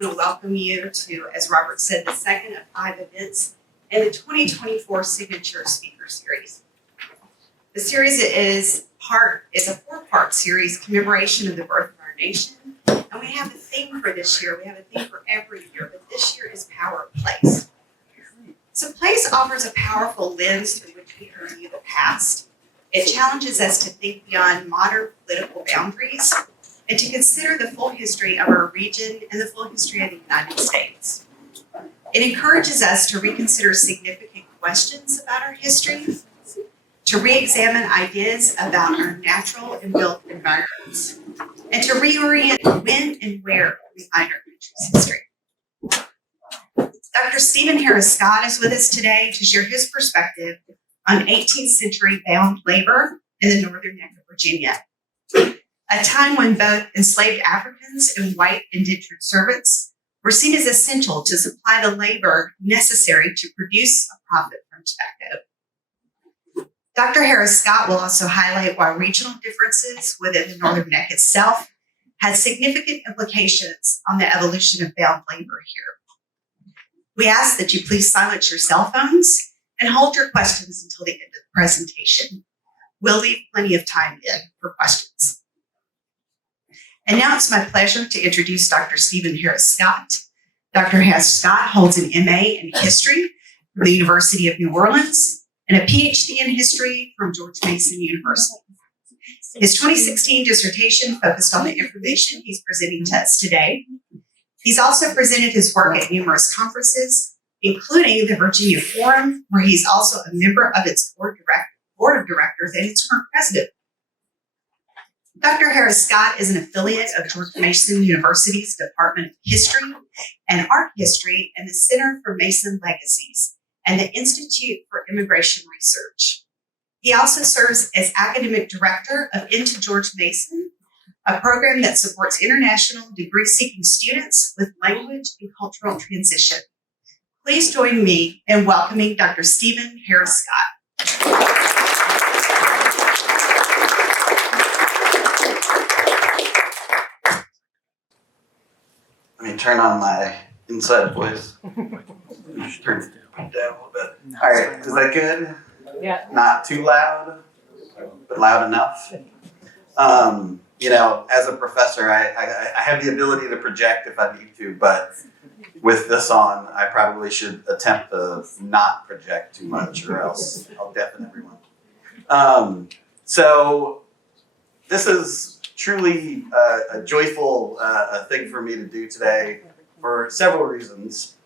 I want to welcome you to, as Robert said, the second of 5 events in the 2024 Signature Speaker Series. The series is a 4-part series, commemoration of the birth of our nation. And we have a theme for this year. We have a theme for every year, but this year is Power of Place. So place offers a powerful lens through which we can view the past. It challenges us to think beyond modern political boundaries and to consider the full history of our region and the full history of the United States. It encourages us to reconsider significant questions about our history, to re-examine ideas about our natural and built environments, and to reorient when and where we find our country's history. Dr. Stephen Harris Scott is with us today to share his perspective on 18th century bound labor in the northern neck of Virginia, a time when both enslaved Africans and white indentured servants were seen as essential to supply the labor necessary to produce a profit from tobacco. Dr. Harris Scott will also highlight why regional differences within the northern neck itself had significant implications on the evolution of bound labor here. We ask that you please silence your cell phones and hold your questions until the end of the presentation. We'll leave plenty of time in for questions. And now it's my pleasure to introduce Dr. Stephen Harris Scott. Dr. Harris Scott holds an MA in history from the University of New Orleans and a PhD in history from George Mason University. His 2016 dissertation focused on the information he's presenting to us today. He's also presented his work at numerous conferences, including the Virginia Forum, where he's also a member of its board of directors and its current president. Dr. Harris Scott is an affiliate of George Mason University's Department of History and Art History and the Center for Mason Legacies and the Institute for Immigration Research. He also serves as academic director of Into George Mason, a program that supports international degree-seeking students with language and cultural transition. Please join me in welcoming Dr. Stephen Harris Scott. Let me turn on my inside voice. Just turn it down a little bit. All right, is that good? Yeah. Not too loud, but loud enough. As a professor, I have the ability to project if I need to, but with this on, I probably should attempt to not project too much or else I'll deafen everyone. So this is truly a joyful thing for me to do today for several reasons.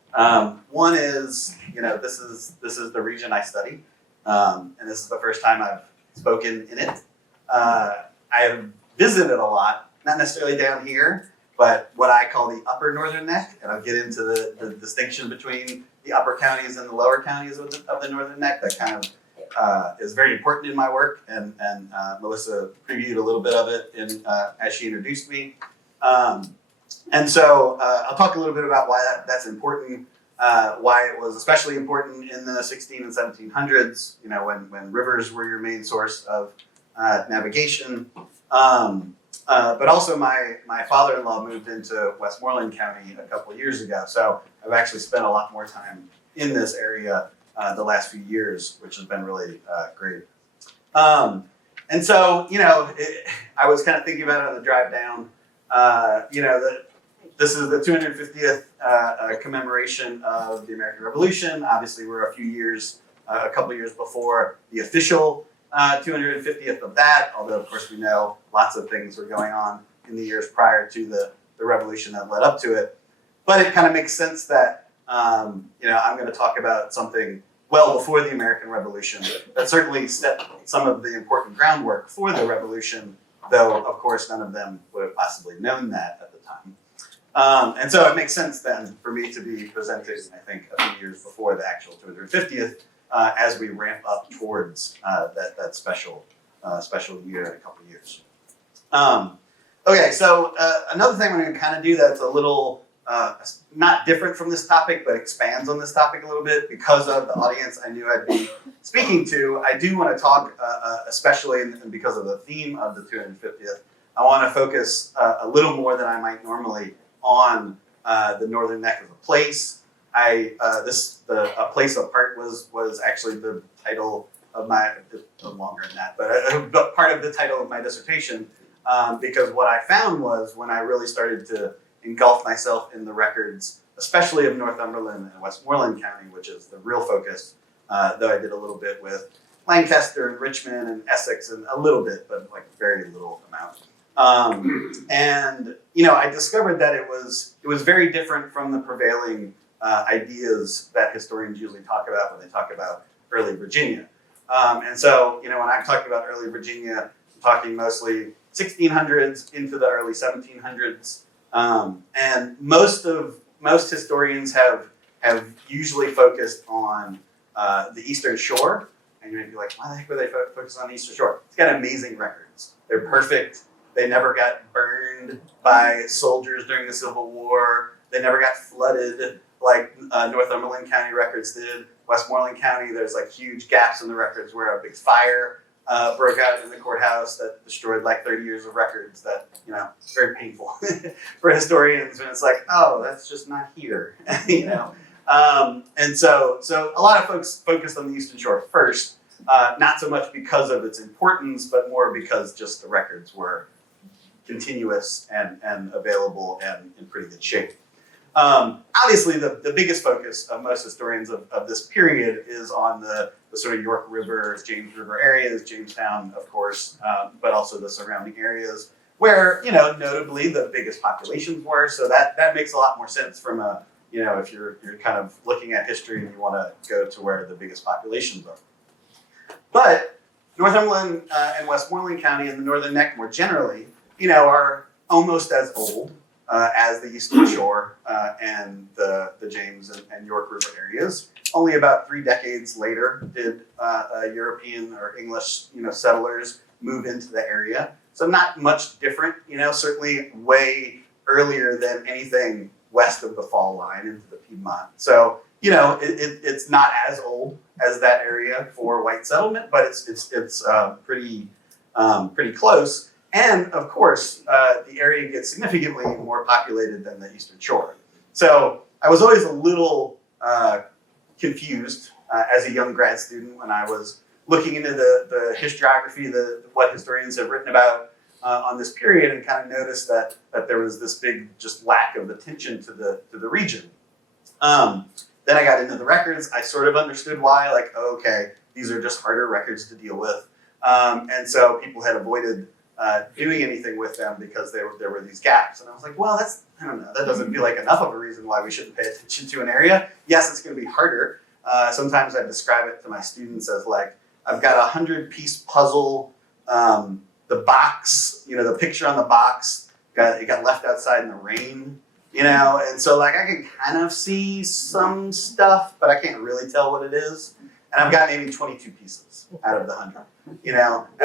One is, this is the region I study, and this is the first time I've spoken in it. I have visited a lot, not necessarily down here, but what I call the upper northern neck, and I'll get into the distinction between the upper counties and the lower counties of the northern neck. That kind of is very important in my work, and Melissa previewed a little bit of it as she introduced me. And so I'll talk a little bit about why that's important, why it was especially important in the 16 and 1700s, when rivers were your main source of navigation. But also my father-in-law moved into Westmoreland County a couple of years ago, so I've actually spent a lot more time in this area the last few years, which has been really great. And so, I was kind of thinking about it on the drive down. This is the 250th commemoration of the American Revolution. Obviously, we're a couple years before the official 250th of that, although of course we know lots of things were going on in the years prior to the revolution that led up to it. But it kind of makes sense that I'm going to talk about something well before the American Revolution that certainly set some of the important groundwork for the revolution, though of course none of them would have possibly known that at the time. And so it makes sense then for me to be presenting, I think, a few years before the actual 250th as we ramp up towards that special year in a couple of years. Okay, so another thing we're going to kind of do that's a little not different from this topic, but expands on this topic a little bit because of the audience I knew I'd be speaking to. I do want to talk, especially and because of the theme of the 250th, I want to focus a little more than I might normally on The Northern Neck is a place. A place apart was actually the title of my, no longer than that, but part of the title of my dissertation, because what I found was when I really started to engulf myself in the records, especially of Northumberland and Westmoreland County, which is the real focus, though I did a little bit with Lancaster and Richmond and Essex and a little bit, but like very little amount. And I discovered that it was very different from the prevailing ideas that historians usually talk about when they talk about early Virginia. And so, when I'm talking about early Virginia, I'm talking mostly 1600s into the early 1700s. And most historians have usually focused on the Eastern Shore. And you might be like, why the heck would they focus on the Eastern Shore? It's got amazing records. They're perfect. They never got burned by soldiers during the Civil War. They never got flooded like Northumberland County records did. Westmoreland County, there's like huge gaps in the records where a big fire broke out in the courthouse that destroyed like 30 years of records that, very painful for historians. And it's like, oh, that's just not here, And so a lot of folks focused on the Eastern Shore first, not so much because of its importance, but more because just the records were continuous and available and in pretty good shape. Obviously, the biggest focus of most historians of this period is on the sort of York River, James River areas, Jamestown, of course, but also the surrounding areas where, notably the biggest populations were. So that makes a lot more sense from a, if you're kind of looking at history and you want to go to where the biggest populations are. But Northumberland and Westmoreland County and the Northern Neck more generally, are almost as old as the Eastern Shore and the James and York River areas. Only about 3 decades later did European or English, settlers move into the area. So not much different, certainly way earlier than anything west of the fall line into the Piedmont. So, it's not as old as that area for white settlement, but it's pretty close. And of course, the area gets significantly more populated than the Eastern Shore. So I was always a little confused as a young grad student when I was looking into the historiography, what historians have written about on this period, and kind of noticed that there was this big just lack of attention to the region. Then I got into the records. I sort of understood why, like, oh, okay, these are just harder records to deal with. And so people had avoided doing anything with them because there were these gaps. And I was like, well, I don't know, that doesn't feel like enough of a reason why we shouldn't pay attention to an area. Yes, it's going to be harder. Sometimes I describe it to my students as like, I've got a 100-piece puzzle. The box, the picture on the box, it got left outside in the rain, and so like I can kind of see some stuff, but I can't really tell what it is. And I've got maybe 22 pieces out of the 100, and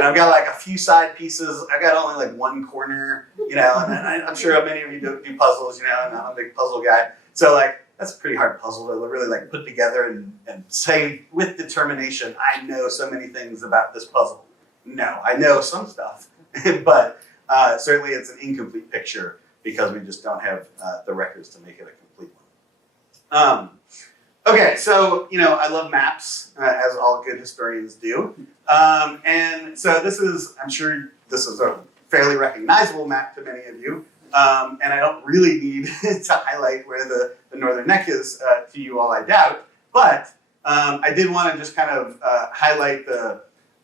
I've got like a few side pieces. I've got only like one corner, and I'm sure many of you do puzzles, and I'm a big puzzle guy. So like, that's a pretty hard puzzle to really like put together and say with determination, I know so many things about this puzzle. No, I know some stuff, but certainly it's an incomplete picture because we just don't have the records to make it a complete one. Okay, so, I love maps, as all good historians do. And so I'm sure this is a fairly recognizable map to many of you. And I don't really need to highlight where the Northern Neck is to you all, I doubt. But I did want to just kind of highlight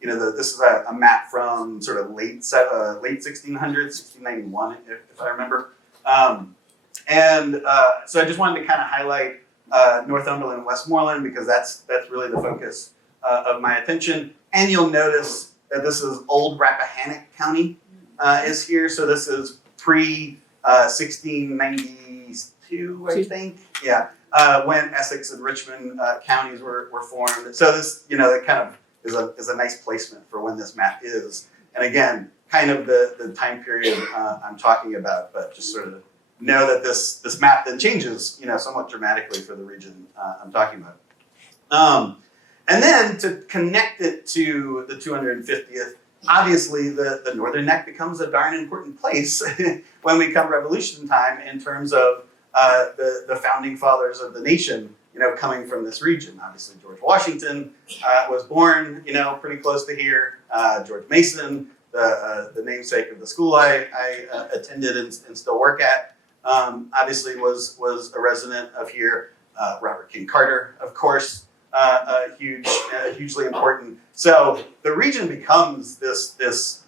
this is a map from sort of late 1600s, 1691, if I remember. So I just wanted to kind of highlight Northumberland and Westmoreland because that's really the focus of my attention. And you'll notice that this is Old Rappahannock County is here. So this is pre 1692, I think. Yeah, when Essex and Richmond counties were formed. So this, it kind of is a nice placement for when this map is. And again, kind of the time period I'm talking about, but just sort of know that this map then changes, somewhat dramatically for the region I'm talking about. And then to connect it to the 250th, obviously the Northern Neck becomes a darn important place when we come Revolution time in terms of the founding fathers of the nation, coming from this region. Obviously, George Washington was born, pretty close to here. George Mason, the namesake of the school I attended and still work at, obviously was a resident of here. Robert King Carter, of course, hugely important. So the region becomes this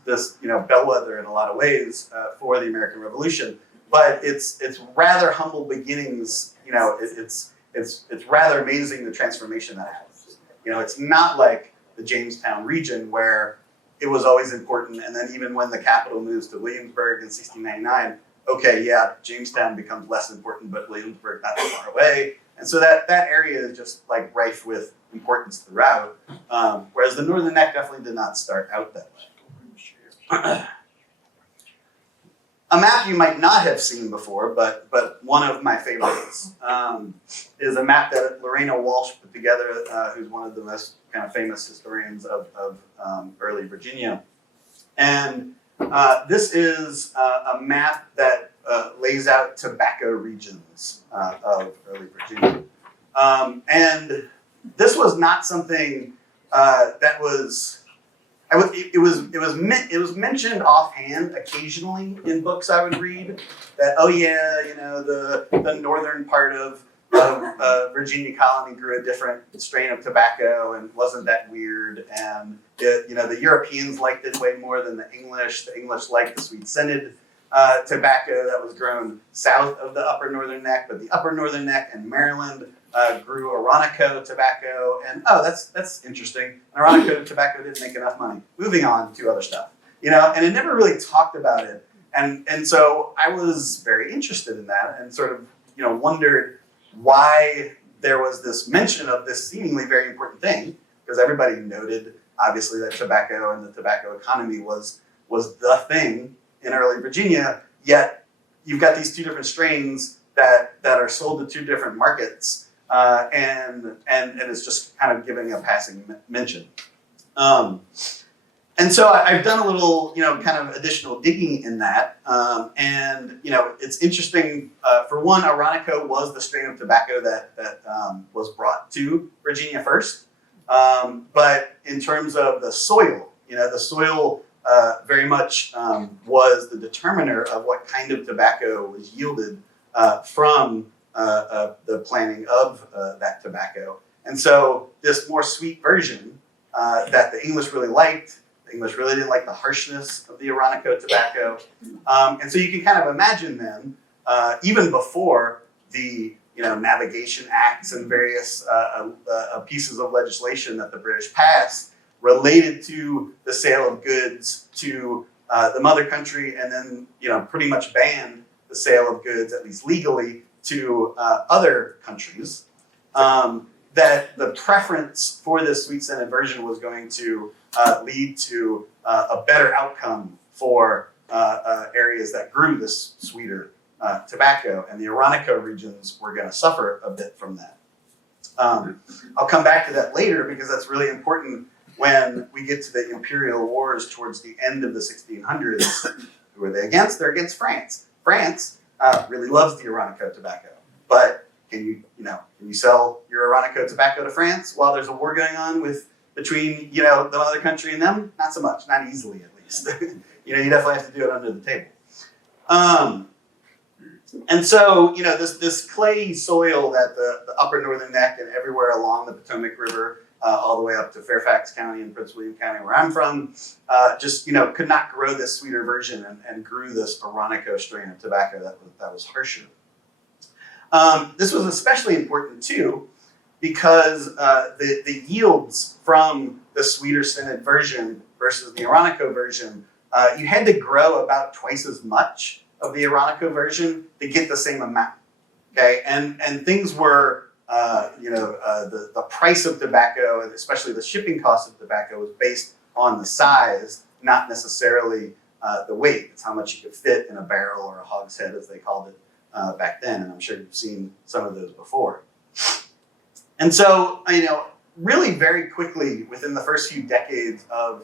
bellwether in a lot of ways for the American Revolution. But it's rather humble beginnings. It's rather amazing the transformation that happens. It's not like the Jamestown region where it was always important, and then even when the capital moves to Williamsburg in 1699, okay, yeah, Jamestown becomes less important, but Williamsburg not too far away, and so that area is just like rife with importance throughout. Whereas the Northern Neck definitely did not start out that way. A map you might not have seen before, but one of my favorites, is a map that Lorena Walsh put together, who's one of the most kind of famous historians of early Virginia. And this is a map that lays out tobacco regions of early Virginia. And this was not something that was... It was mentioned offhand occasionally in books I would read that, oh yeah, the northern part of Virginia colony grew a different strain of tobacco and wasn't that weird, and the Europeans liked it way more than the English. The English liked the sweet-scented tobacco that was grown south of the upper Northern Neck, but the upper Northern Neck and Maryland grew oronoco tobacco, and that's interesting. Oronoco tobacco didn't make enough money. Moving on to other stuff, and it never really talked about it, and so I was very interested in that, and sort of wondered why there was this mention of this seemingly very important thing, because everybody noted obviously that tobacco and the tobacco economy was the thing in early Virginia. Yet you've got these two different strains that are sold to two different markets. And it's just kind of giving a passing mention. And so I've done a little, kind of additional digging in that. And it's interesting. For one, oronoco was the strain of tobacco that was brought to Virginia first. But in terms of the soil, the soil very much was the determiner of what kind of tobacco was yielded from the planting of that tobacco. And so this more sweet version that the English really liked, the English really didn't like the harshness of the oronoco tobacco. And so you can kind of imagine then, even before the navigation acts and various pieces of legislation that the British passed related to the sale of goods to the mother country, and then pretty much banned the sale of goods, at least legally, to other countries, that the preference for this sweet-scented version was going to lead to a better outcome for areas that grew this sweeter tobacco, and the oronoco regions were going to suffer a bit from that. I'll come back to that later because that's really important when we get to the imperial wars towards the end of the 1600s. Who are they against? They're against France. France really loves the oronoco tobacco, but can you sell your oronoco tobacco to France while there's a war going on between the other country and them? Not so much, not easily at least. You definitely have to do it under the table. And so this clay soil that the upper Northern Neck and everywhere along the Potomac River, all the way up to Fairfax County and Prince William County, where I'm from, just could not grow this sweeter version and grew this oronoco strain of tobacco that was harsher. This was especially important too, because the yields from the sweeter scented version versus the oronoco version, you had to grow about twice as much of the oronoco version to get the same amount. Okay, and things were. The price of tobacco, and especially the shipping cost of tobacco, was based on the size, not necessarily the weight. It's how much you could fit in a barrel or a hogshead, as they called it back then. And I'm sure you've seen some of those before. And so, really very quickly, within the first few decades of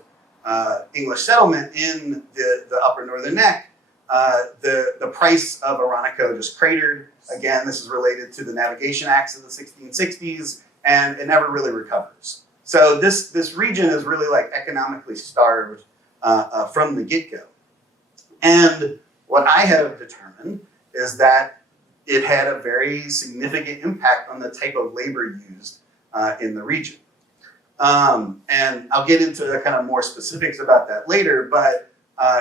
English settlement in the upper Northern Neck, the price of oronoco just cratered. Again, this is related to the Navigation Acts of the 1660s, and it never really recovers. So this region is really like economically starved from the get-go. And what I have determined is that it had a very significant impact on the type of labor used in the region. And I'll get into the kind of more specifics about that later, but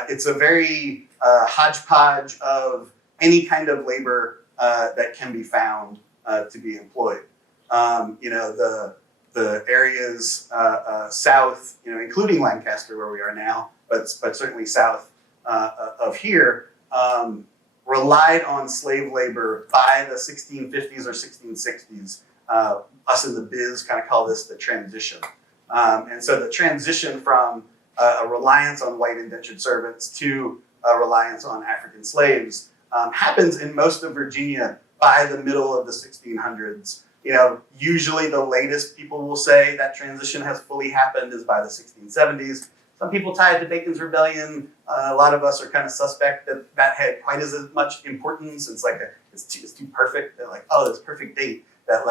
it's a very hodgepodge of any kind of labor that can be found to be employed. The areas south, including Lancaster where we are now, but certainly south of here, relied on slave labor by the 1650s or 1660s. Us in the biz kind of call this the transition. And so the transition from a reliance on white indentured servants to a reliance on African slaves happens in most of Virginia by the middle of the 1600s. Usually the latest people will say that transition has fully happened is by the 1670s. Some people tie it to Bacon's Rebellion. A lot of us are kind of suspect that that had quite as much importance. It's like it's too perfect. They're like, oh, it's a perfect date. That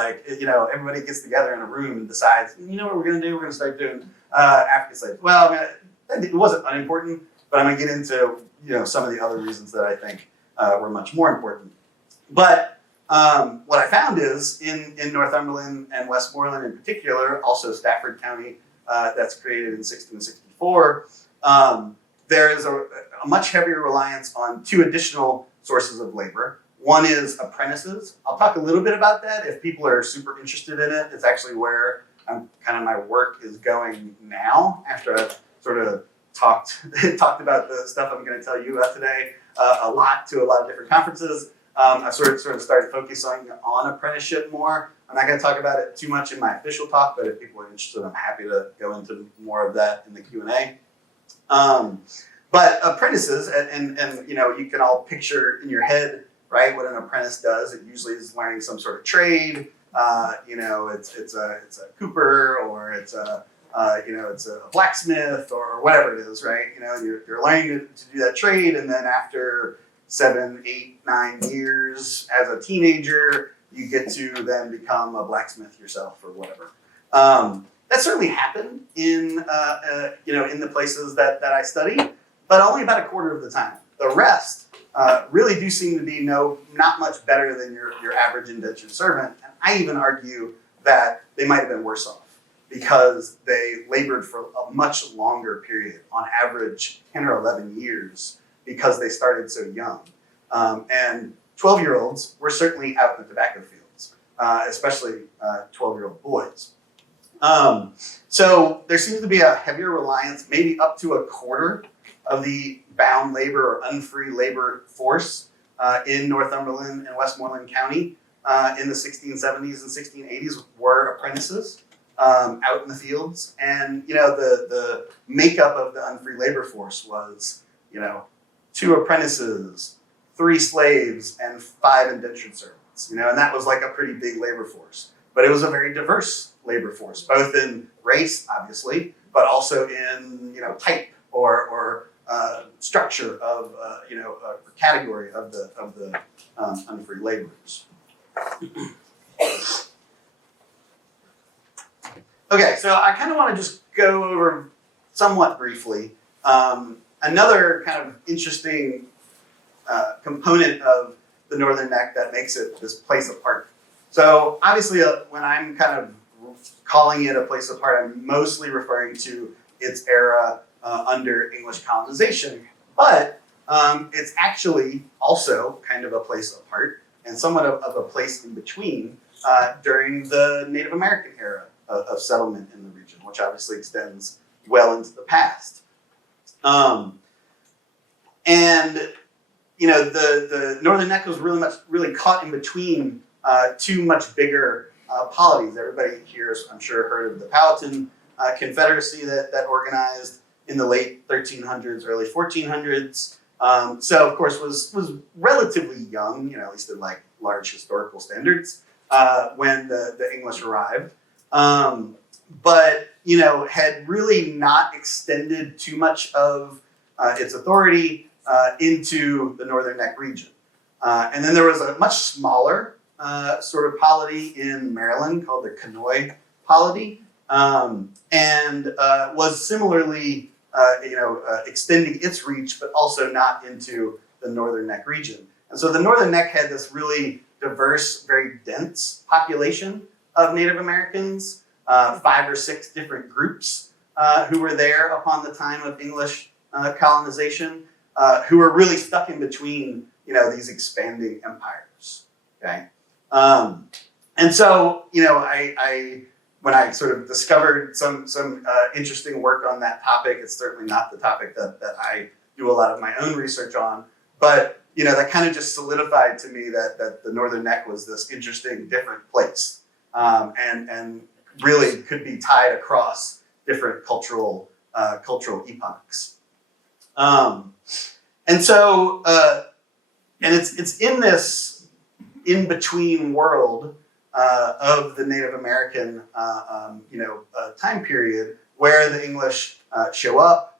everybody gets together in a room and decides, what we're going to do? We're going to start doing African slaves. Well, it wasn't unimportant, but I'm going to get into some of the other reasons that I think were much more important. But what I found is in Northumberland and Westmoreland in particular, also Stafford County, that's created in 1664, there is a much heavier reliance on two additional sources of labor. One is apprentices. I'll talk a little bit about that if people are super interested in it. It's actually where my work is going now after I've sort of talked about the stuff I'm going to tell you about today a lot to a lot of different conferences. I sort of started focusing on apprenticeship more. I'm not going to talk about it too much in my official talk, but if people are interested, I'm happy to go into more of that in the Q&A. But apprentices, and you can all picture in your head, right, what an apprentice does. It usually is learning some sort of trade. It's a cooper, or it's a blacksmith, or whatever it is, right? You're learning to do that trade, and then after 7, 8, 9 years as a teenager, you get to then become a blacksmith yourself or whatever. That certainly happened in the places that I study, but only about a quarter of the time. The rest really do seem to be not much better than your average indentured servant. And I even argue that they might have been worse off because they labored for a much longer period, on average 10 or 11 years, because they started so young. And 12-year-olds were certainly out in the tobacco fields, especially 12-year-old boys. So there seems to be a heavier reliance, maybe up to a quarter of the bound labor or unfree labor force in Northumberland and Westmoreland County in the 1670s and 1680s were apprentices out in the fields. And, the makeup of the unfree labor force was, 2 apprentices, 3 slaves, and 5 indentured servants, and that was like a pretty big labor force. But it was a very diverse labor force, both in race, obviously, but also in, type or structure of, category of the unfree laborers. Okay, so I kind of want to just go over somewhat briefly another kind of interesting component of the Northern Neck that makes it this place apart. So obviously when I'm kind of calling it a place apart, I'm mostly referring to its era under English colonization, but it's actually also kind of a place apart and somewhat of a place in between during the Native American era of settlement in the region, which obviously extends well into the past. The Northern Neck was really caught in between 2 much bigger polities. Everybody here has, I'm sure, heard of the Powhatan Confederacy that organized in the late 1300s, early 1400s. So, of course, was relatively young, at least in like large historical standards, when the English arrived. But had really not extended too much of its authority into the Northern Neck region. And then there was a much smaller sort of polity in Maryland called the Kanoi polity, and was similarly extending its reach, but also not into the Northern Neck region. And so the Northern Neck had this really diverse, very dense population of Native Americans, 5 or 6 different groups who were there upon the time of English colonization, who were really stuck in between, these expanding empires. Okay, and so I when I sort of discovered some interesting work on that topic, it's certainly not the topic that I do a lot of my own research on, but that kind of just solidified to me that the Northern Neck was this interesting, different place, and really could be tied across different cultural epochs. And so, and it's in this in-between world of the Native American, time period where the English show up.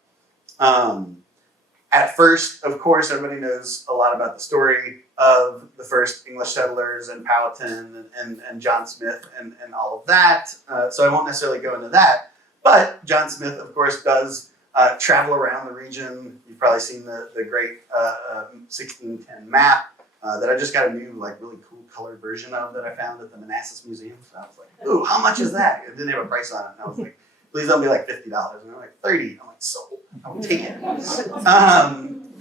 At first, of course, everybody knows a lot about the story of the first English settlers and Powhatan and John Smith and all of that. So I won't necessarily go into that. But John Smith, of course, does travel around the region. You've probably seen the great 1610 map that I just got a new, really cool colored version of that I found at the Manassas Museum. So I was like, ooh, how much is that? It didn't have a price on it. And I was like, please don't be like $50. And they're like, $30. I'm like, sold. I will take it.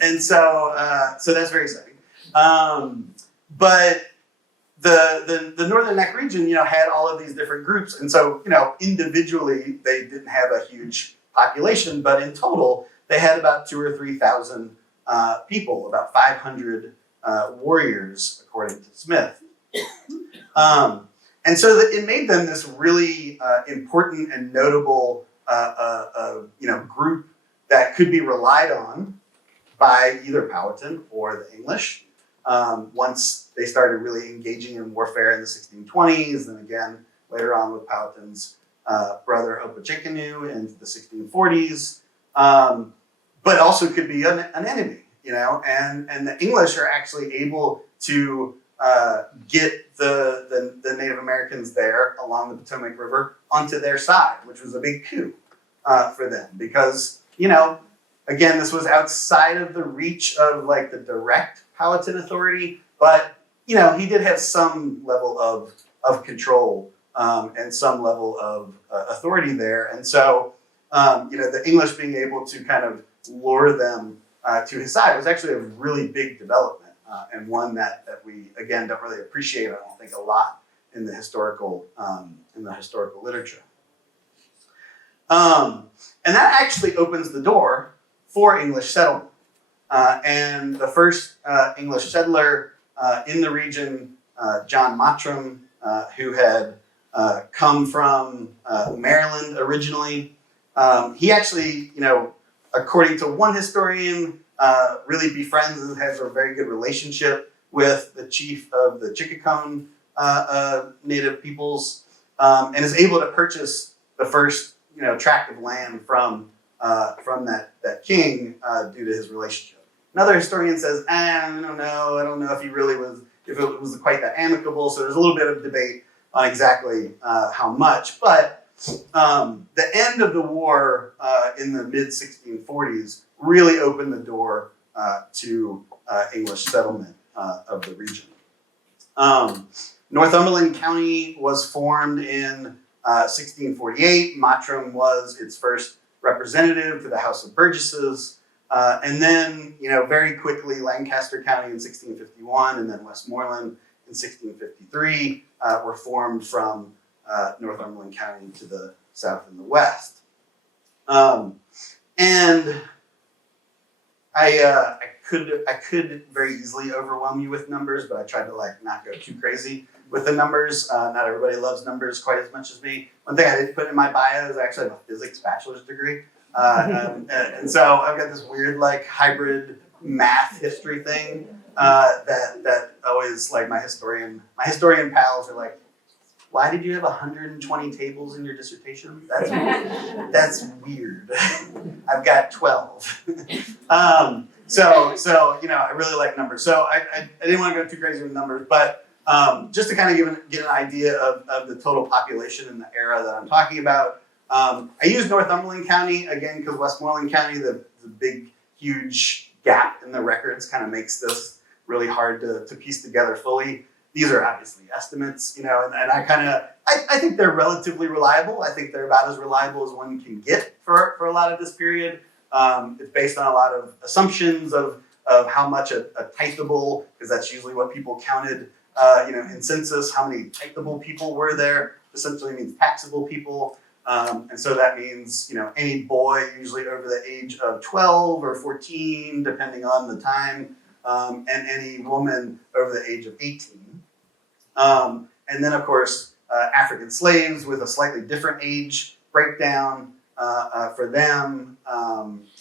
And so that's very exciting. But the Northern Neck region, had all of these different groups. And so, individually, they didn't have a huge population, but in total, they had about 2,000 or 3,000 people, about 500 warriors, according to Smith. And so it made them this really important and notable group that could be relied on by either Powhatan or the English. Once they started really engaging in warfare in the 1620s, and again later on with Powhatan's brother Opechancanough in the 1640s, but also could be an enemy, and the English are actually able to get the Native Americans there along the Potomac River onto their side, which was a big coup for them because, again, this was outside of the reach of the direct Powhatan authority, but, he did have some level of control and some level of authority there. And so, the English being able to kind of lure them to his side was actually a really big development and one that we, again, don't really appreciate, I don't think, a lot in the historical literature. And that actually opens the door for English settlement. And the first English settler in the region, John Mottram, who had come from Maryland originally, he actually, according to one historian, really befriends and has a very good relationship with the chief of the Chickacone native peoples, and is able to purchase the first tract of land from that king due to his relationship. Another historian says, I don't know if he really was, if it was quite that amicable. So there's a little bit of debate on exactly how much. But the end of the war in the mid-1640s really opened the door to English settlement of the region. Northumberland County was formed in 1648. Mottram was its first representative to the House of Burgesses. And then, very quickly, Lancaster County in 1651 and then Westmoreland in 1653 were formed from Northumberland County to the south and the west. And I could very easily overwhelm you with numbers, but I tried to not go too crazy with the numbers. Not everybody loves numbers quite as much as me. One thing I didn't put in my bio is I actually have a physics bachelor's degree. And so I've got this weird hybrid math history thing that always my historian pals are like, why did you have 120 tables in your dissertation? That's weird. I've got 12. So I really like numbers. So I didn't want to go too crazy with numbers, but just to kind of get an idea of the total population in the era that I'm talking about. I use Northumberland County again because Westmoreland County, the big, huge gap in the records kind of makes this really hard to piece together fully. These are obviously estimates, and I think they're relatively reliable. I think they're about as reliable as one can get for a lot of this period. It's based on a lot of assumptions of how much a tithable, because that's usually what people counted, in census, how many tithable people were there, essentially means taxable people. And so that means, any boy usually over the age of 12 or 14, depending on the time, and any woman over the age of 18. And then, of course, African slaves with a slightly different age breakdown for them.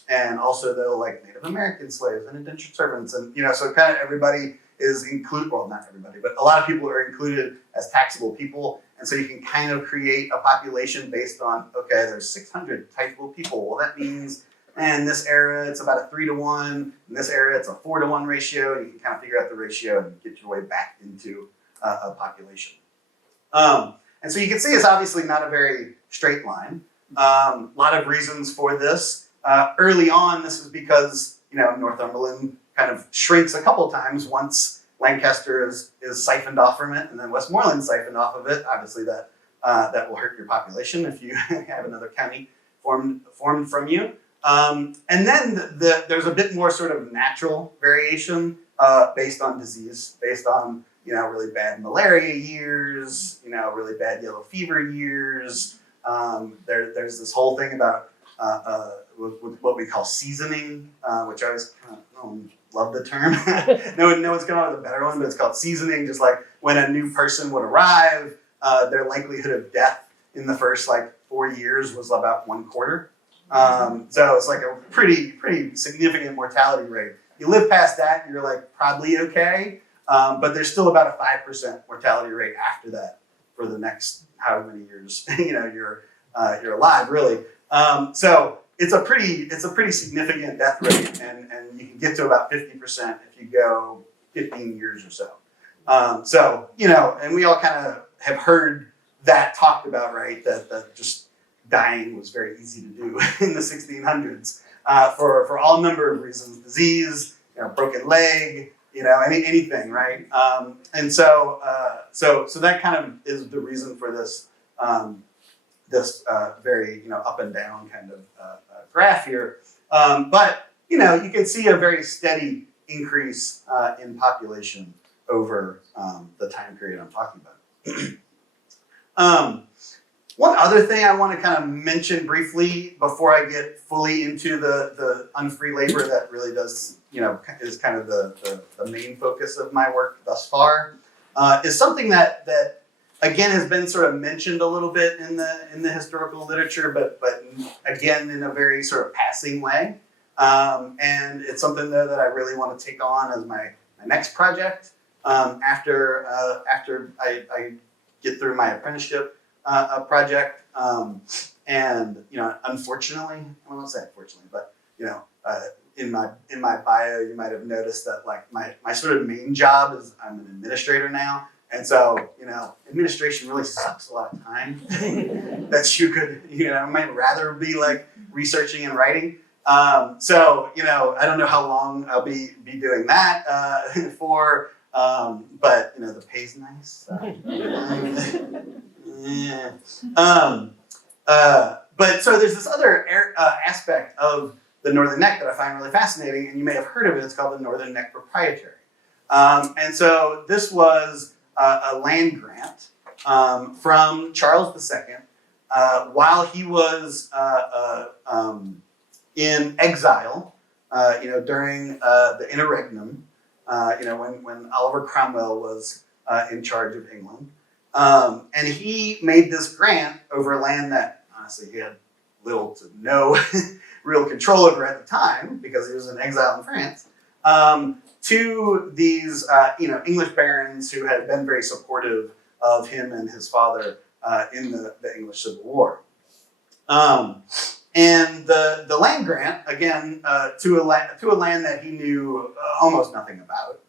And also, though, like Native American slaves and indentured servants. And, so kind of everybody is included, well, not everybody, but a lot of people are included as taxable people. And so you can kind of create a population based on, okay, there's 600 taxable people. Well, that means, in this era, it's about a 3-to-1. In this area, it's a 4-to-1 ratio. And you can kind of figure out the ratio and get your way back into a population. And so you can see it's obviously not a very straight line. A lot of reasons for this. Early on, this is because, Northumberland kind of shrinks a couple times once Lancaster is siphoned off from it, and then Westmoreland siphoned off of it. Obviously, that will hurt your population if you have another county formed from you. And then there's a bit more sort of natural variation based on disease, based on really bad malaria years, really bad yellow fever years. There's this whole thing about with what we call seasoning, which I always kind of love the term. No one's come up with a better one, but it's called seasoning. Just like when a new person would arrive, their likelihood of death in the first 4 years was about 1/4. So it's like a pretty significant mortality rate. You live past that, you're probably okay, but there's still about a 5% mortality rate after that for the next however many years you're alive, really. So it's a pretty significant death rate, and you can get to about 50% if you go 15 years or so. And we all kind of have heard that talked about, right? That just dying was very easy to do in the 1600s for all number of reasons: disease, broken leg, anything, right? And so that kind of is the reason for this very up and down kind of graph here. But you can see a very steady increase in population over the time period I'm talking about. One other thing I want to kind of mention briefly before I get fully into the unfree labor that really does, is kind of the main focus of my work thus far, is something that again has been sort of mentioned a little bit in the historical literature, but again in a very sort of passing way. And it's something though that I really want to take on as my next project after I get through my apprenticeship project. And unfortunately, I won't say unfortunately, but in my bio, you might have noticed that my sort of main job is I'm an administrator now. And so, administration really sucks a lot of time that you could, might rather be researching and writing. So, I don't know how long I'll be doing that for, but, the pay's nice. Yeah. But so there's this other aspect of the Northern Neck that I find really fascinating, and you may have heard of it. It's called the Northern Neck Proprietary. And so this was a land grant from Charles II while he was in exile, during the interregnum, when Oliver Cromwell was in charge of England. And he made this grant over land that honestly he had little to no real control over at the time because he was in exile in France, to these English barons who had been very supportive of him and his father in the English Civil War. And the land grant, again, to a land that he knew almost nothing about,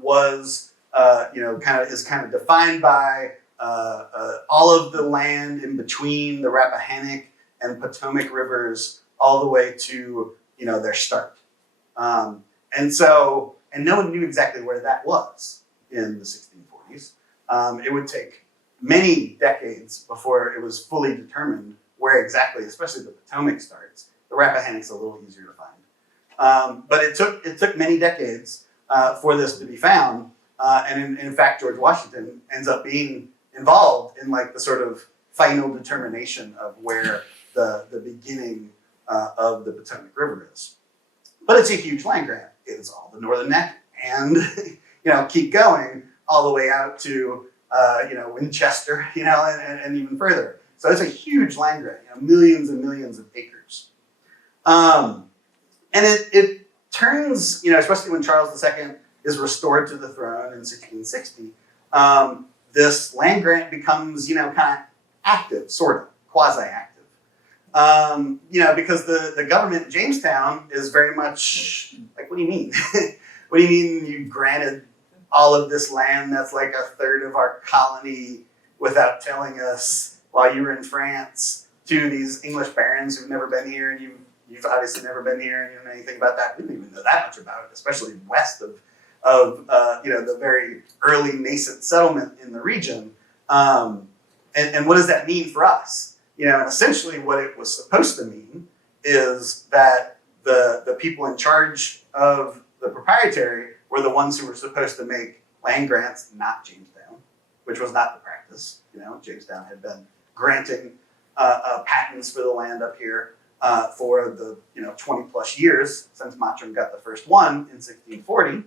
was kind of defined by all of the land in between the Rappahannock and Potomac rivers, all the way to their start. And no one knew exactly where that was in the 1640s. It would take many decades before it was fully determined where exactly, especially the Potomac starts. The Rappahannock's a little easier to find. But it took many decades for this to be found. And in fact, George Washington ends up being involved in like the sort of final determination of where the beginning of the Potomac River is. But it's a huge land grant. It's all the Northern Neck and keep going all the way out to Winchester, and even further. So it's a huge land grant, millions and millions of acres. And it turns, especially when Charles II is restored to the throne in 1660, this land grant becomes, kind of active, sort of, quasi-active. Because the government in Jamestown is very much like, what do you mean? What do you mean you granted all of this land that's like a third of our colony without telling us while you were in France to these English barons who've never been here, and you've obviously never been here and you don't know anything about that. We don't even know that much about it, especially west of the very early nascent settlement in the region. And what does that mean for us? And essentially what it was supposed to mean is that the people in charge of the proprietary were the ones who were supposed to make land grants, not Jamestown, which was not the practice. Jamestown had been granting patents for the land up here for the 20 plus years since Mottram got the first one in 1640.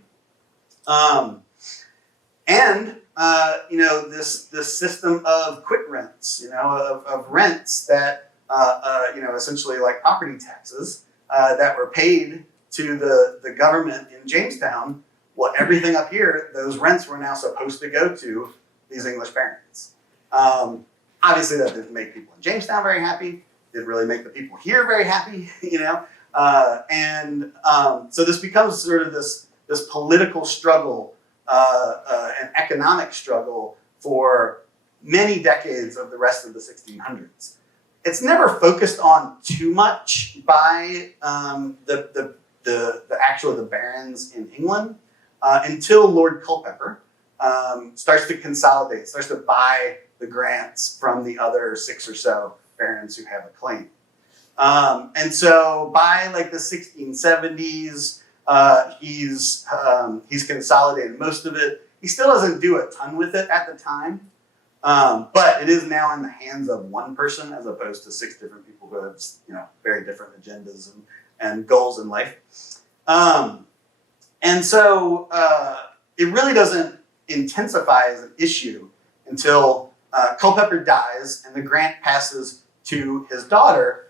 This system of quit rents, of rents that essentially like property taxes that were paid to the government in Jamestown. Well, everything up here, those rents were now supposed to go to these English barons. Obviously, that didn't make people in Jamestown very happy. Didn't really make the people here very happy, So this becomes sort of this political struggle, an economic struggle for many decades of the rest of the 1600s. It's never focused on too much by the barons in England until Lord Culpeper starts to consolidate, starts to buy the grants from the other 6 or so barons who have a claim. And so by like the 1670s, he's consolidated most of it. He still doesn't do a ton with it at the time, but it is now in the hands of one person as opposed to 6 different people who have very different agendas and goals in life. And so it really doesn't intensify as an issue until Culpeper dies and the grant passes to his daughter,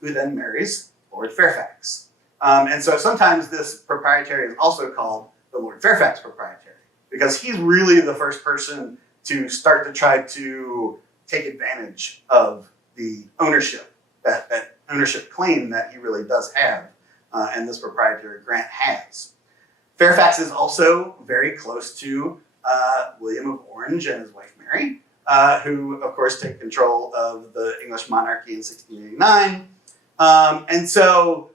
who then marries Lord Fairfax. And so sometimes this proprietary is also called the Lord Fairfax proprietary because he's really the first person to start to try to take advantage of the ownership, that ownership claim that he really does have, and this proprietary grant has. Fairfax is also very close to William of Orange and his wife Mary, who of course take control of the English monarchy in 1689. And so,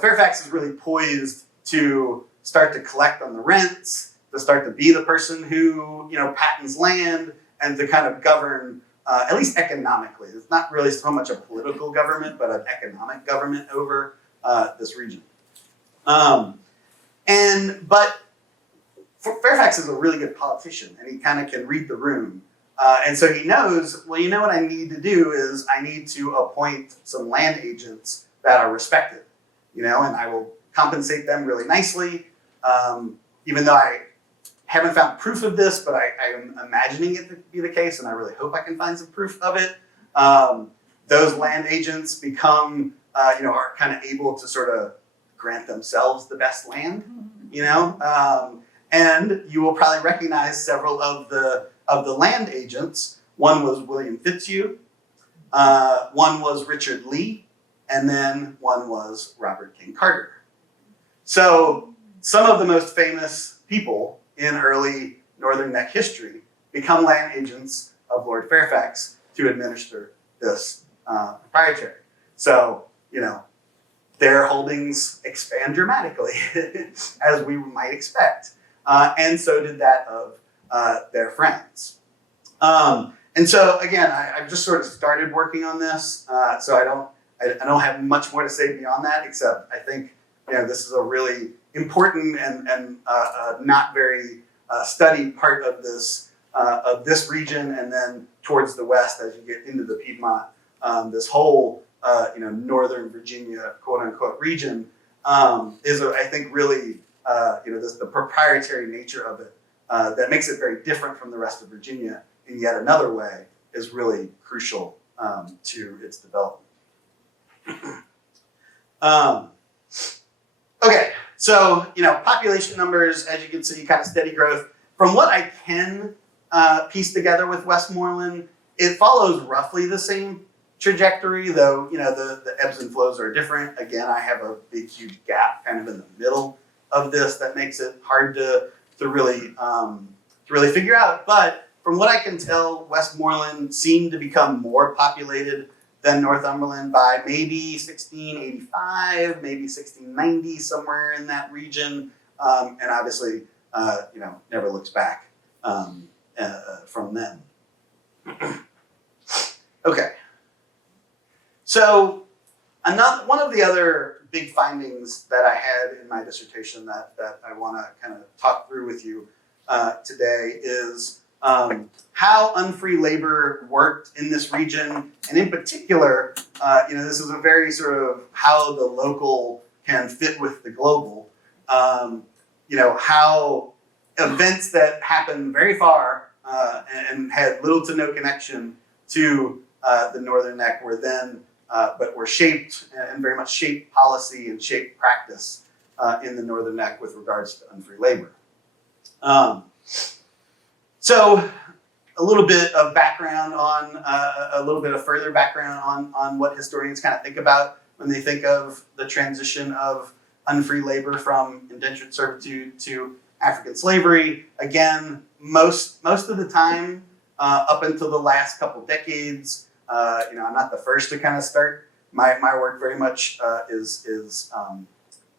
Fairfax is really poised to start to collect on the rents, to start to be the person who, patents land and to kind of govern, at least economically. It's not really so much a political government, but an economic government over this region. But Fairfax is a really good politician and he kind of can read the room. And so he knows, well, what I need to do is I need to appoint some land agents that are respected, and I will compensate them really nicely. Even though I haven't found proof of this, but I am imagining it to be the case, and I really hope I can find some proof of it. Those land agents become, are kind of able to sort of grant themselves the best land, and you will probably recognize several of the land agents. One was William Fitzhugh, one was Richard Lee, and then one was Robert King Carter. So some of the most famous people in early Northern Neck history become land agents of Lord Fairfax to administer this proprietary. So, their holdings expand dramatically, as we might expect. And so did that of their friends. And so again, I've just sort of started working on this, so I don't have much more to say beyond that, except I think this is a really important and not very studied part of this region, and then towards the west as you get into the Piedmont, this whole northern Virginia quote unquote region is I think really the proprietary nature of it that makes it very different from the rest of Virginia in yet another way is really crucial to its development. Okay, so population numbers, as you can see, kind of steady growth. From what I can piece together with Westmoreland, it follows roughly the same trajectory, though the ebbs and flows are different. Again, I have a big, huge gap kind of in the middle of this that makes it hard to really figure out. But from what I can tell, Westmoreland seemed to become more populated than Northumberland by maybe 1685, maybe 1690, somewhere in that region, and obviously, never looks back from then. Okay. So one of the other big findings that I had in my dissertation that I want to kind of talk through with you today is how unfree labor worked in this region, and in particular, this is a very sort of how the local can fit with the global. How events that happen very far and had little to no connection to the Northern Neck were then, but were shaped and very much shaped policy and shaped practice in the Northern Neck with regards to unfree labor. So a little bit of background on, a little bit of further background on what historians kind of think about when they think of the transition of unfree labor from indentured servitude to African slavery. Again, most of the time, up until the last couple decades, I'm not the first to kind of start. My work very much is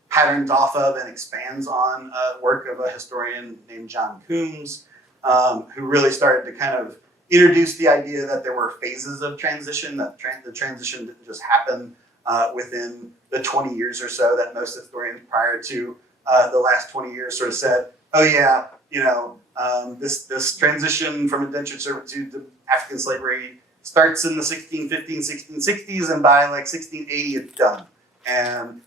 patterned off of and expands on work of a historian named John Weems, who really started to kind of introduce the idea that there were phases of transition, that the transition didn't just happen within the 20 years or so that most historians prior to the last 20 years sort of said, oh yeah, this transition from indentured servitude to African slavery starts in the 1650s, 1660s, and by like 1680 it's done. And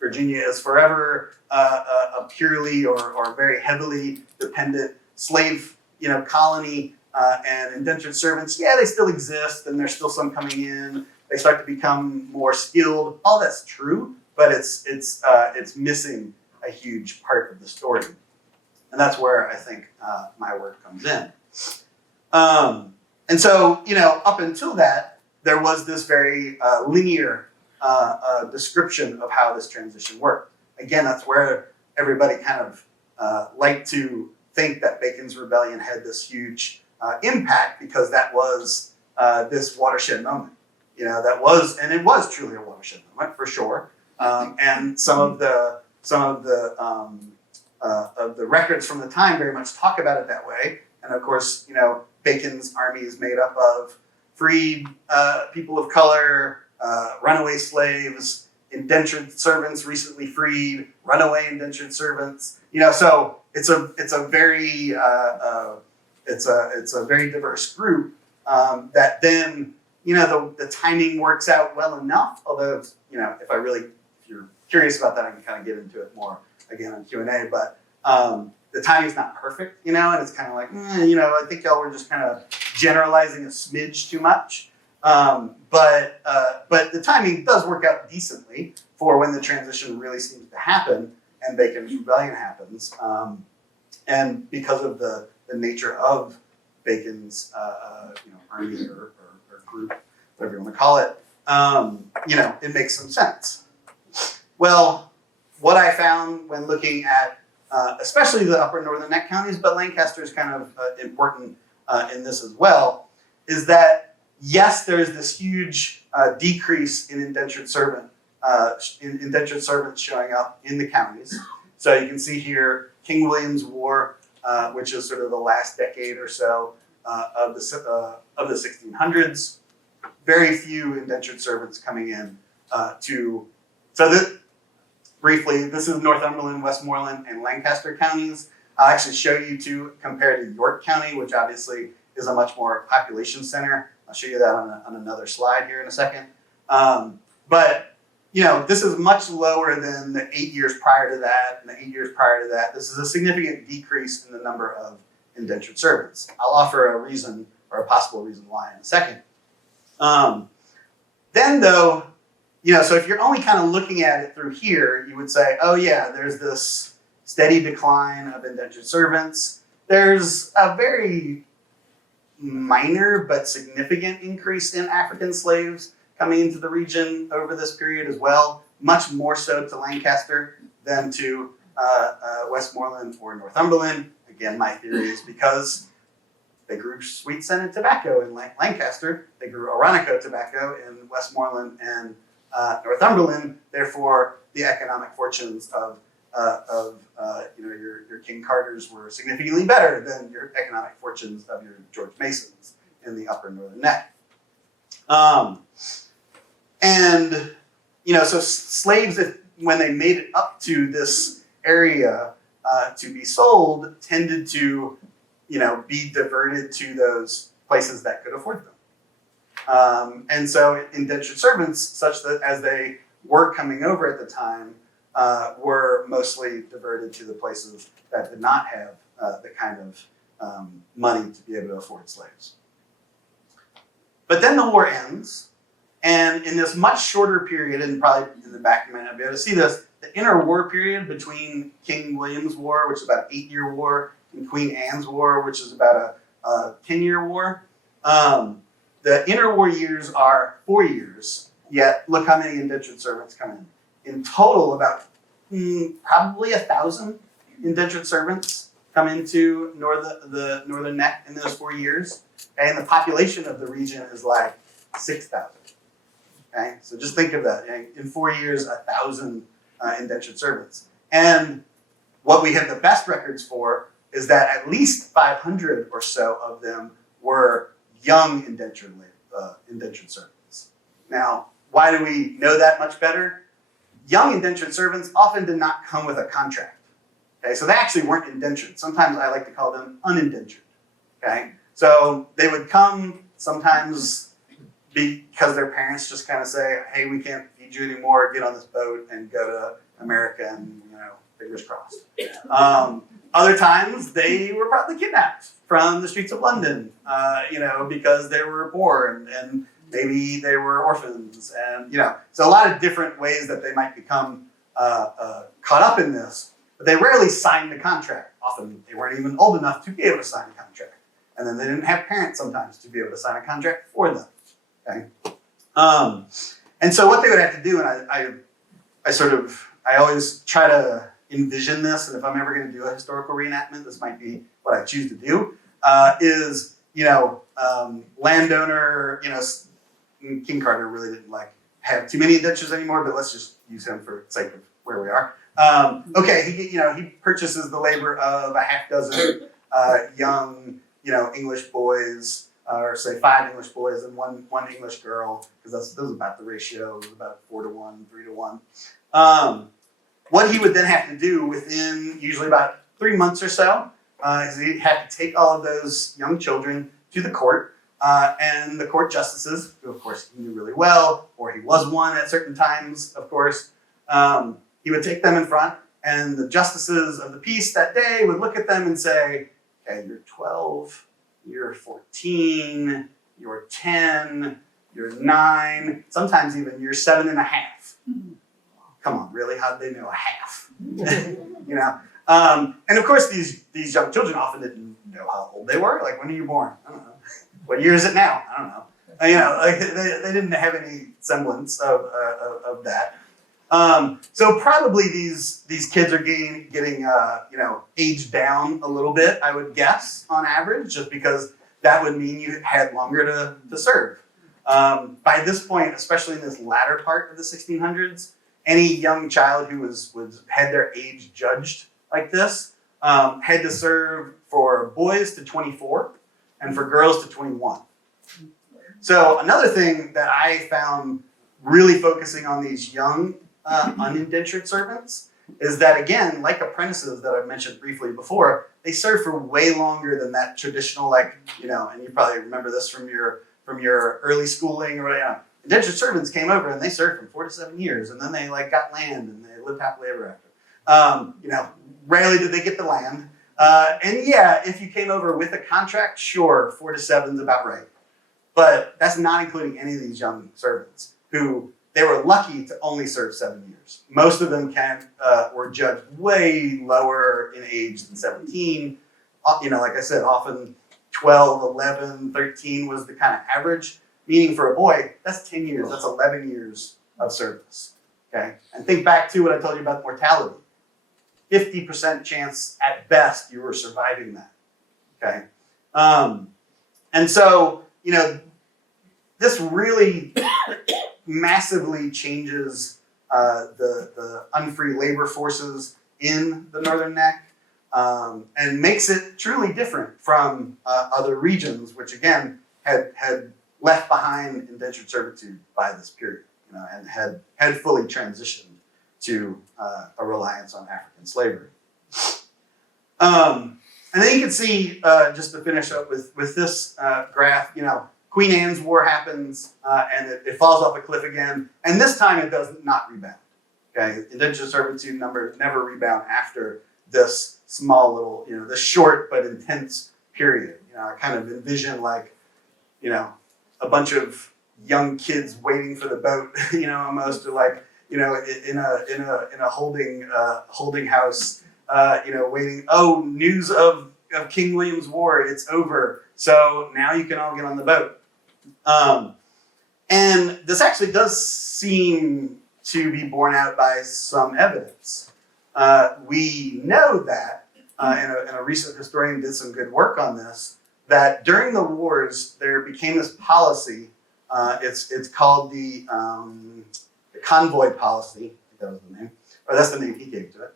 Virginia is forever a purely or very heavily dependent slave colony, and indentured servants, yeah, they still exist, and there's still some coming in. They start to become more skilled. All that's true, but it's missing a huge part of the story, and that's where I think my work comes in. And so, up until that, there was this very linear description of how this transition worked. Again, that's where everybody kind of liked to think that Bacon's Rebellion had this huge impact, because that was this watershed moment. That was, and it was truly a watershed moment for sure. And some of the records from the time very much talk about it that way. And of course, Bacon's army is made up of freed people of color, runaway slaves, indentured servants recently freed, runaway indentured servants. So it's a very diverse group that then the timing works out well enough. Although if you're curious about that, I can kind of get into it more again on Q&A. But the timing's not perfect, and it's kind of like I think y'all were just kind of generalizing a smidge too much. But the timing does work out decently for when the transition really seems to happen and Bacon's Rebellion happens. And because of the nature of Bacon's army or group, whatever you want to call it, it makes some sense. Well, what I found when looking at especially the upper northern neck counties, but Lancaster is kind of important in this as well, is that yes, there's this huge decrease in indentured servants showing up in the counties. So you can see here King William's War, which is sort of the last decade or so of the 1600s. Very few indentured servants coming in briefly, this is Northumberland, Westmoreland, and Lancaster counties. I'll actually show you two compared to York County, which obviously is a much more population center. I'll show you that on another slide here in a second. But this is much lower than the 8 years prior to that, and the 8 years prior to that. This is a significant decrease in the number of indentured servants. I'll offer a reason or a possible reason why in a second. Then though, so if you're only kind of looking at it through here, you would say, oh yeah, there's this steady decline of indentured servants. There's a very minor but significant increase in African slaves coming into the region over this period as well, much more so to Lancaster than to Westmoreland or Northumberland. Again, my theory is because they grew sweet scented tobacco in Lancaster, they grew oronoco tobacco in Westmoreland and Northumberland. Therefore, the economic fortunes of your King Carters were significantly better than your economic fortunes of your George Masons in the upper northern neck. So slaves, when they made it up to this area to be sold, tended to, be diverted to those places that could afford them. And so indentured servants, such that as they were coming over at the time, were mostly diverted to the places that did not have the kind of money to be able to afford slaves. But then the war ends, and in this much shorter period, and probably in the back you might not be able to see this, the interwar period between King William's War, which is about an 8-year war, and Queen Anne's War, which is about a 10-year war. The interwar years are 4 years, yet look how many indentured servants come in. In total, about probably 1,000 indentured servants come into the northern neck in those 4 years. Okay? And the population of the region is like 6,000. Okay? So just think of that. In 4 years, 1,000 indentured servants. And what we have the best records for is that at least 500 or so of them were young indentured servants. Now, why do we know that much better? Young indentured servants often did not come with a contract. Okay, so they actually weren't indentured. Sometimes I like to call them unindentured. Okay, so they would come sometimes because their parents just kind of say, "Hey, we can't feed you anymore. Get on this boat and go to America," and fingers crossed. Other times they were probably kidnapped from the streets of London, because they were poor and maybe they were orphans, and so a lot of different ways that they might become caught up in this. But they rarely signed a contract. Often they weren't even old enough to be able to sign a contract, and then they didn't have parents sometimes to be able to sign a contract for them. Okay, and so what they would have to do, and I always try to envision this, and if I'm ever going to do a historical reenactment, this might be what I choose to do, is, landowner, King Carter really didn't have too many indentures anymore, but let's just use him for the sake of where we are. He purchases the labor of a half dozen young, English boys, or say 5 English boys and one English girl, because that was about the ratio, it was about 4 to 1, 3 to 1. What he would then have to do within usually about 3 months or so is he had to take all of those young children to the court, and the court justices, who of course he knew really well, or he was one at certain times, of course, he would take them in front, and the justices of the peace that day would look at them and say, okay, you're 12, you're 14, you're 10, you're 9, sometimes even you're 7 and a half. Come on, really? How'd they know a half? And of course, these young children often didn't know how old they were. Like, when are you born? I don't know. What year is it now? I don't know. Like they didn't have any semblance of that. So probably these kids are getting aged down a little bit, I would guess, on average, just because that would mean you had longer to serve. By this point, especially in this latter part of the 1600s, any young child who had their age judged like this had to serve for boys to 24 and for girls to 21. So another thing that I found really focusing on these young unindentured servants is that, again, like apprentices that I've mentioned briefly before, they serve for way longer than that traditional, and you probably remember this from your early schooling or whatever. Indentured servants came over and they served for 4 to 7 years, and then they got land and they lived happily ever after. Rarely did they get the land. And yeah, if you came over with a contract, sure, 4 to 7 is about right. But that's not including any of these young servants who they were lucky to only serve 7 years. Most of them were judged way lower in age than 17. Like I said, often 12, 11, 13 was the kind of average. Meaning for a boy, that's 10 years, that's 11 years of service. Okay? And think back to what I told you about mortality. 50% chance at best you were surviving that. Okay? And so, this really massively changes the unfree labor forces in the Northern Neck and makes it truly different from other regions, which again had left behind indentured servitude by this period, and had fully transitioned to a reliance on African slavery. And then you can see, just to finish up with this graph, Queen Anne's War happens, and it falls off a cliff again, and this time it does not rebound. Okay, indentured servitude numbers never rebound after this small little, this short but intense period. I kind of envision a bunch of young kids waiting for the boat, almost, or in a holding house, waiting. Oh, news of King William's War, it's over. So now you can all get on the boat. And this actually does seem to be borne out by some evidence. We know that, and a recent historian did some good work on this, that during the wars, there became this policy. It's called the convoy policy. I think that was the name, or that's the name he gave to it.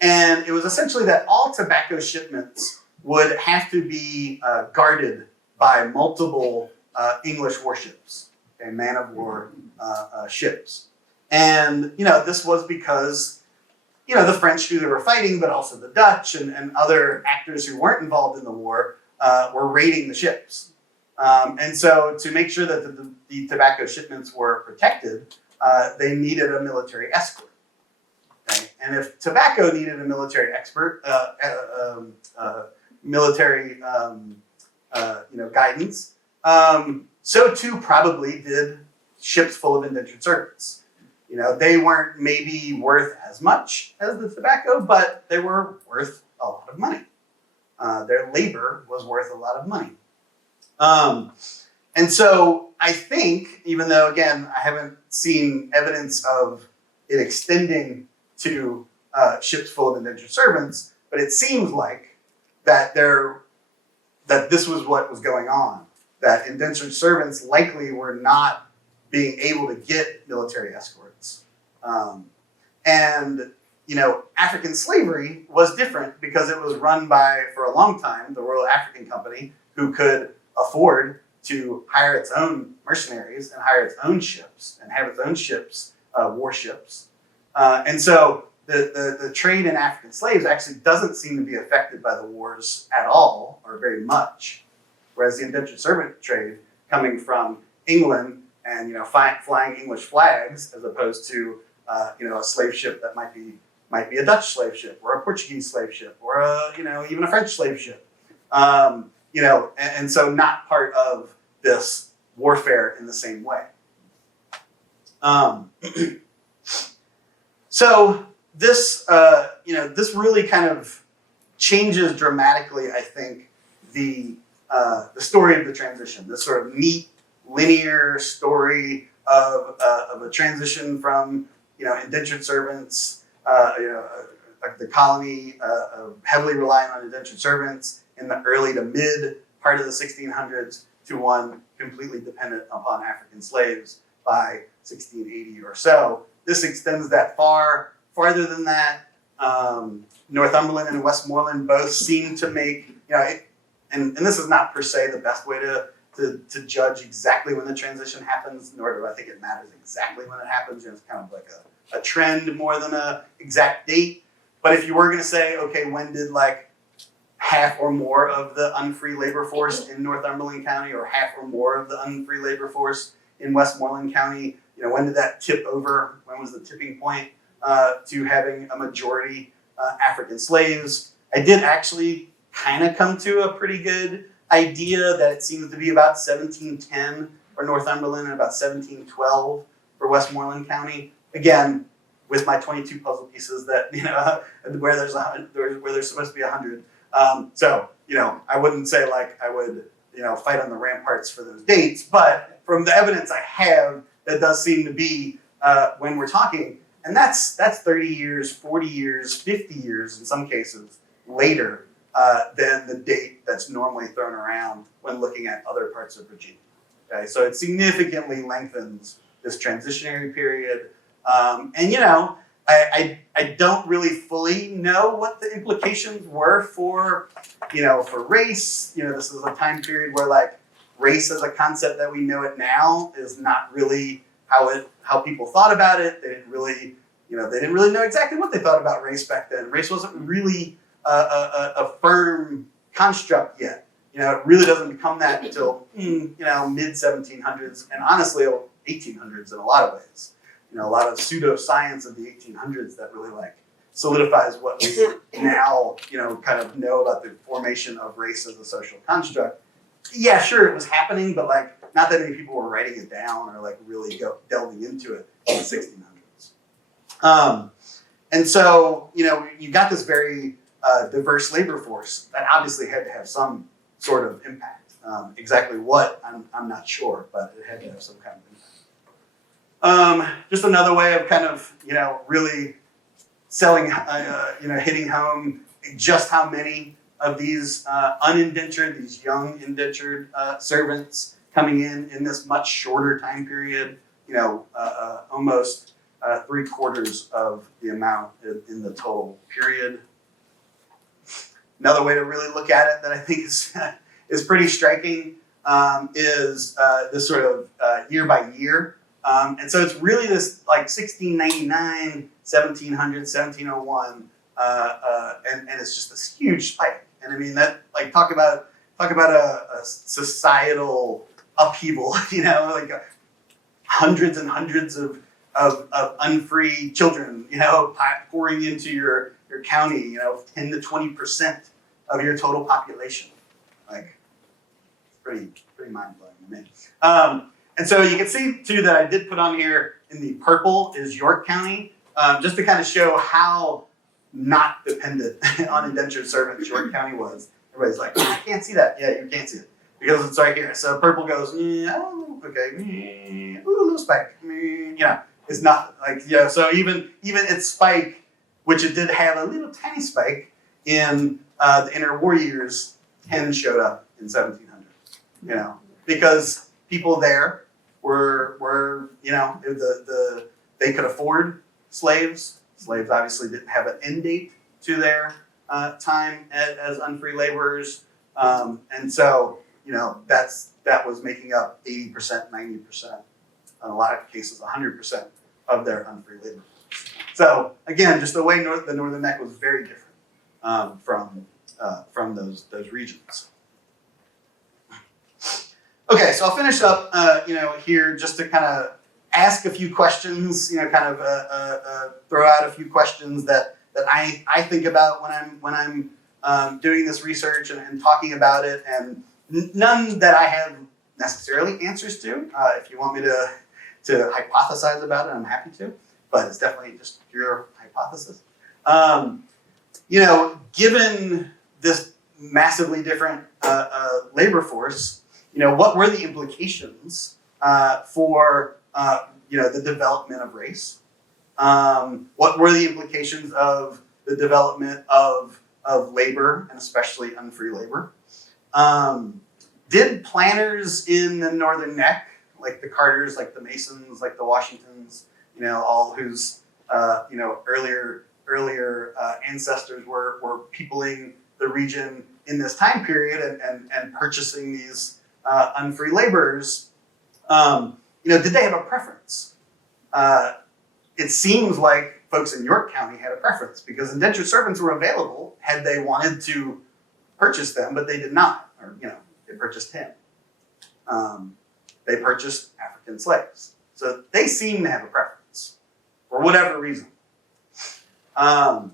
And it was essentially that all tobacco shipments would have to be guarded by multiple English warships, man of war ships. And this was because the French who they were fighting, but also the Dutch and other actors who weren't involved in the war were raiding the ships. And so to make sure that the tobacco shipments were protected, they needed a military escort. Okay? And if tobacco needed a military guidance, so too probably did ships full of indentured servants. They weren't maybe worth as much as the tobacco, but they were worth a lot of money. Their labor was worth a lot of money. And so I think, even though, again, I haven't seen evidence of it extending to ships full of indentured servants, but it seems like that this was what was going on, that indentured servants likely were not being able to get military escorts. And African slavery was different because it was run by, for a long time, the Royal African Company, who could afford to hire its own mercenaries and hire its own ships and have its own ships, warships. And so the trade in African slaves actually doesn't seem to be affected by the wars at all, or very much. Whereas the indentured servant trade coming from England and flying English flags, as opposed to a slave ship that might be a Dutch slave ship or a Portuguese slave ship or even a French slave ship. And so not part of this warfare in the same way. So this this really kind of changes dramatically, I think, the the story of the transition, this sort of neat, linear story of a transition from indentured servants, the colony heavily reliant on indentured servants in the early to mid part of the 1600s to one completely dependent upon African slaves by 1680 or so. This extends that farther than that. Northumberland and Westmoreland both seem to make, and this is not per se the best way to judge exactly when the transition happens, nor do I think it matters exactly when it happens. It's kind of like a trend more than a exact date. But if you were going to say, okay, when did like half or more of the unfree labor force in Northumberland County or half or more of the unfree labor force in Westmoreland County, when did that tip over? When was the tipping point to having a majority African slaves? I did actually kind of come to a pretty good idea that it seems to be about 1710 for Northumberland and about 1712 for Westmoreland County. Again, with my 22 puzzle pieces that, where there's supposed to be 100. So, I wouldn't say like I would, fight on the ramparts for those dates, but from the evidence I have, that does seem to be when we're talking, and that's 30 years, 40 years, 50 years in some cases later than the date that's normally thrown around when looking at other parts of Virginia. Okay, so it significantly lengthens this transitionary period. I don't really fully know what the implications were for race. This is a time period where like race as a concept that we know it now is not really how people thought about it. They didn't really know exactly what they thought about race back then. Race wasn't really a firm construct yet. It really doesn't become that until mid 1700s, and honestly 1800s in a lot of ways. A lot of pseudoscience of the 1800s that really like solidifies what we now kind of know about the formation of race as a social construct. Yeah, sure, it was happening, but like not that many people were writing it down or like really delving into it in the 1600s. And so you got this very diverse labor force that obviously had to have some sort of impact. Exactly what, I'm not sure, but it had to have some kind of impact. Just another way of kind of, really selling, hitting home just how many of these unindentured, these young indentured servants coming in this much shorter time period, almost 3/4 of the amount in the total period. Another way to really look at it that I think is pretty striking is this sort of year by year. And so it's really this like 1699, 1700, 1701, and it's just this huge spike. And I mean that like talk about a societal upheaval, like hundreds and hundreds of unfree children, pouring into your county, 10 to 20% of your total population. Like it's pretty mind blowing to me. And so you can see too that I did put on here in the purple is York County, just to kind of show how not dependent on indentured servants York County was. Everybody's like, I can't see that. Yeah, you can't see it because it's right here. So purple goes, okay, ooh, little spike. It's not like, so even its spike, which it did have a little tiny spike in the interwar years, 10 showed up in 1700, because people there were they could afford slaves. Slaves obviously didn't have an end date to their time as unfree laborers, and so that was making up 80%, 90%, in a lot of cases 100% of their unfree labor. So again, just the way the Northern Neck was very different from those regions. Okay, so I'll finish up, here just to kind of ask a few questions, throw out a few questions that I think about when I'm doing this research and talking about it, and none that I have necessarily answers to. If you want me to hypothesize about it, I'm happy to, but it's definitely just pure hypothesis. Given this massively different labor force, what were the implications for the development of race? What were the implications of the development of labor, and especially unfree labor? Did planters in the Northern Neck, like the Carters, like the Masons, like the Washingtons, all whose earlier ancestors were peopling the region in this time period and purchasing these unfree laborers, did they have a preference? It seems like folks in York County had a preference because indentured servants were available had they wanted to purchase them, but they did not, or they purchased him. They purchased African slaves. So they seem to have a preference for whatever reason. But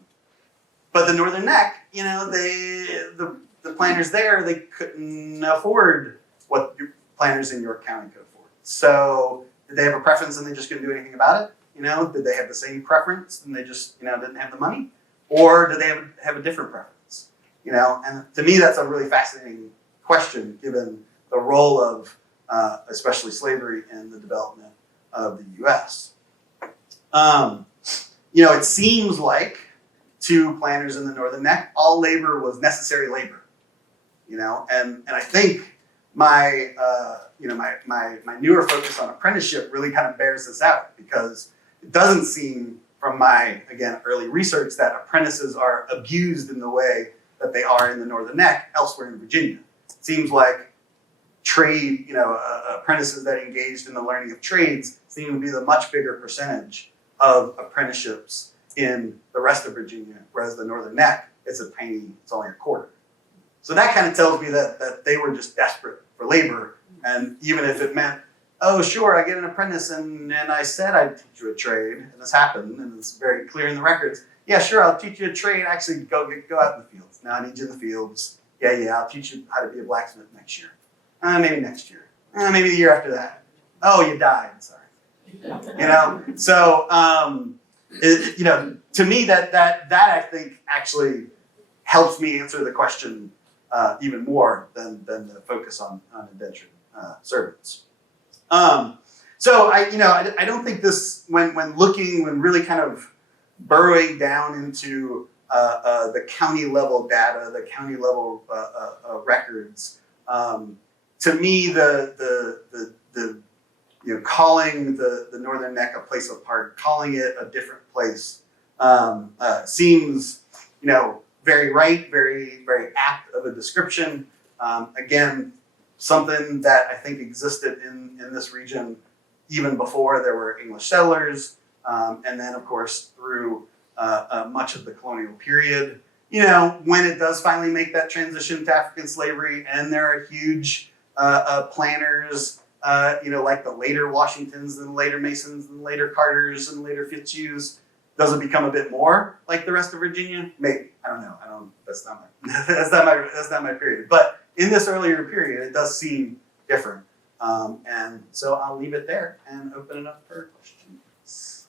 the Northern Neck, the planters there, they couldn't afford what planters in York County could afford. So did they have a preference and they just couldn't do anything about it? Did they have the same preference and they just, didn't have the money? Or did they have a different preference? And to me, that's a really fascinating question given the role of especially slavery in the development of the U.S. It seems like to planters in the Northern Neck, all labor was necessary labor. And I think my newer focus on apprenticeship really kind of bears this out because it doesn't seem from my, again, early research that apprentices are abused in the way that they are in the Northern Neck elsewhere in Virginia. It seems like trade, apprentices that engaged in the learning of trades seem to be the much bigger percentage of apprenticeships in the rest of Virginia, whereas the Northern Neck, it's only a quarter. So that kind of tells me that they were just desperate for labor, and even if it meant, oh, sure, I get an apprentice, and I said I'd teach you a trade, and this happened, and it's very clear in the records. Yeah, sure, I'll teach you a trade. Actually, go out in the fields. Now I need you in the fields. Yeah, I'll teach you how to be a blacksmith next year. Maybe next year. Maybe the year after that. Oh, you died. Sorry. So to me, that I think actually helps me answer the question even more than the focus on indentured servants. So I don't think this, when really kind of burrowing down into the county level data, the county level records, to me the calling the Northern Neck a place apart, calling it a different place, seems very right, very very apt of a description. Again, something that I think existed in this region even before there were English settlers, and then of course through much of the colonial period. When it does finally make that transition to African slavery, and there are huge planters, like the later Washingtons and the later Masons and the later Carters and the later Fitzhughes. Does it become a bit more like the rest of Virginia? Maybe. I don't know. That's not my period. But in this earlier period, it does seem different. And so I'll leave it there and open it up for questions.